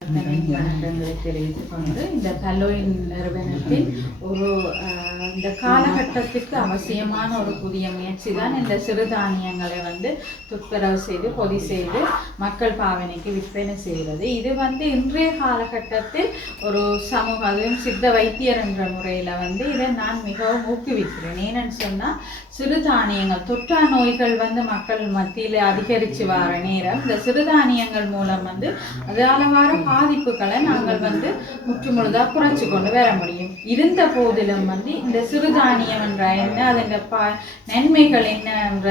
வணக்கங்களை இந்த கல்லூரி நிறுவனத்தின் ஒரு இந்த காலகட்டத்திற்கு அவசியமான ஒரு புதிய முயற்சி தான் இந்த சிறுதானியங்களை வந்து துப்புரவு செய்து பொதி செய்து மக்கள் பாவனைக்கு விற்பனை செய்கிறது. இது வந்து இன்றைய காலகட்டத்தில் ஒரு சமூக அதுவும் சித்த வைத்தியர் என்ற முறையில் வந்து இதை நான் மிகவும் ஊக்குவிக்கிறேன். ஏன்னு சொன்னால் சிறுதானியங்கள் தொற்றா நோய்கள் வந்து மக்கள் மத்தியில் அதிகரித்து வர நேரம் இந்த சிறுதானியங்கள் மூலம் வந்து அதால வர பாதிப்புகளை நாங்கள் வந்து முற்றுமுழுதாக குறைச்சி கொண்டு வர முடியும். இருந்த போதிலும் வந்து இந்த சிறுதானியம் என்ற என்ன அதன் பா நன்மைகள் என்ன என்ற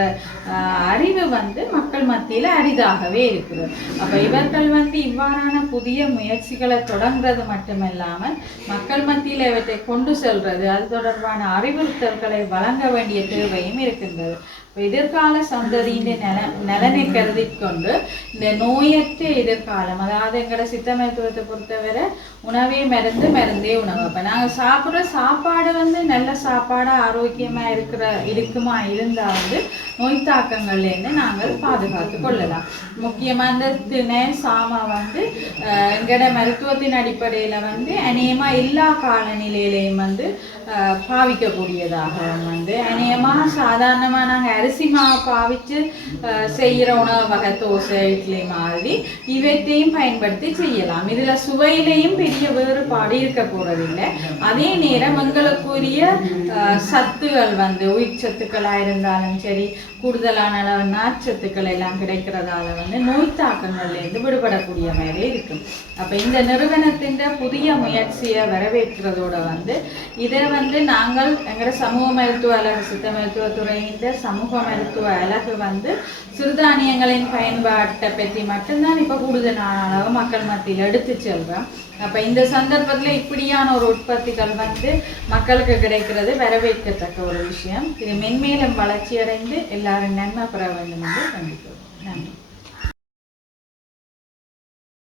அறிவு வந்து மக்கள் மத்தியில் அரிதாகவே இருக்குது அப்போ இவர்கள் வந்து இவ்வாறான புதிய முயற்சிகளை தொடங்குறது மட்டுமல்லாமல் மக்கள் மத்தியில் இவற்றை கொண்டு செல்வது அது தொடர்பான அறிவுறுத்தல்களை வழங்க வேண்டிய தேவையும் இருக்கின்றது. எதிர்கால சந்ததியின் நல நலனை கருதி கொண்டு இந்த நோயற்ற எதிர்காலம் அதாவது எங்களோட சித்த மருத்துவத்தை பொறுத்தவரை உணவே மருந்து மருந்தே உணவு. அப்போ நாங்கள் சாப்பிட்ற சாப்பாடு வந்து நல்ல சாப்பாடாக ஆரோக்கியமாக இருக்கிற இருக்குமா இருந்தால் வந்து நோய் தாக்கங்கள்லேருந்து நாங்கள் பாதுகாத்து கொள்ளலாம். முக்கியமாக இந்த திணை சாமா வந்து எங்களோட மருத்துவத்தின் அடிப்படையில் வந்து அநேகமாக எல்லா காலநிலையிலையும் வந்து பாவிக்கக்கூடியதாக வந்து அநேகமாக சாதாரணமாக நாங்கள் அரிசி மாவு பாவித்து செய்கிற உணவு வகை தோசை இட்லி மாதிரி இவற்றையும் பயன்படுத்தி செய்யலாம். இதில் சுவையிலையும் பெரிய வேறுபாடு இருக்க போகிறதில்லை அதே நேரம் எங்களுக்குரிய சத்துகள் வந்து உயிர் சத்துக்களாக இருந்தாலும் சரி கூடுதலான அளவு நார்ச்சத்துக்கள் எல்லாம் கிடைக்கிறதால வந்து நோய் தாக்கங்கள்லேருந்து விடுபடக்கூடிய மாதிரி இருக்கும் அப்போ இந்த நிறுவனத்தின் புதிய முயற்சியை வரவேற்கிறதோட வந்து இதை வந்து நாங்கள் எங்களோட சமூக மருத்துவ அழகு சித்த மருத்துவத்துறையின் சமூக மருத்துவ அழகு வந்து சிறுதானியங்களின் பயன்பாட்டை பற்றி மட்டும்தான் இப்போ கூடுதலான அளவு மக்கள் மத்தியில் எடுத்து செல்கிறோம் அப்போ இந்த சந்தர்ப்பத்தில் இப்படியான ஒரு உற்பத்திகள் வந்து மக்களுக்கு கிடைக்கிறது வரவேற்கத்தக்க ஒரு விஷயம். இது மென்மேலும் வளர்ச்சியடைந்து எல்லாரும் நன்மை பெற வேண்டும் என்று கண்டிக்கிறோம் நன்றி.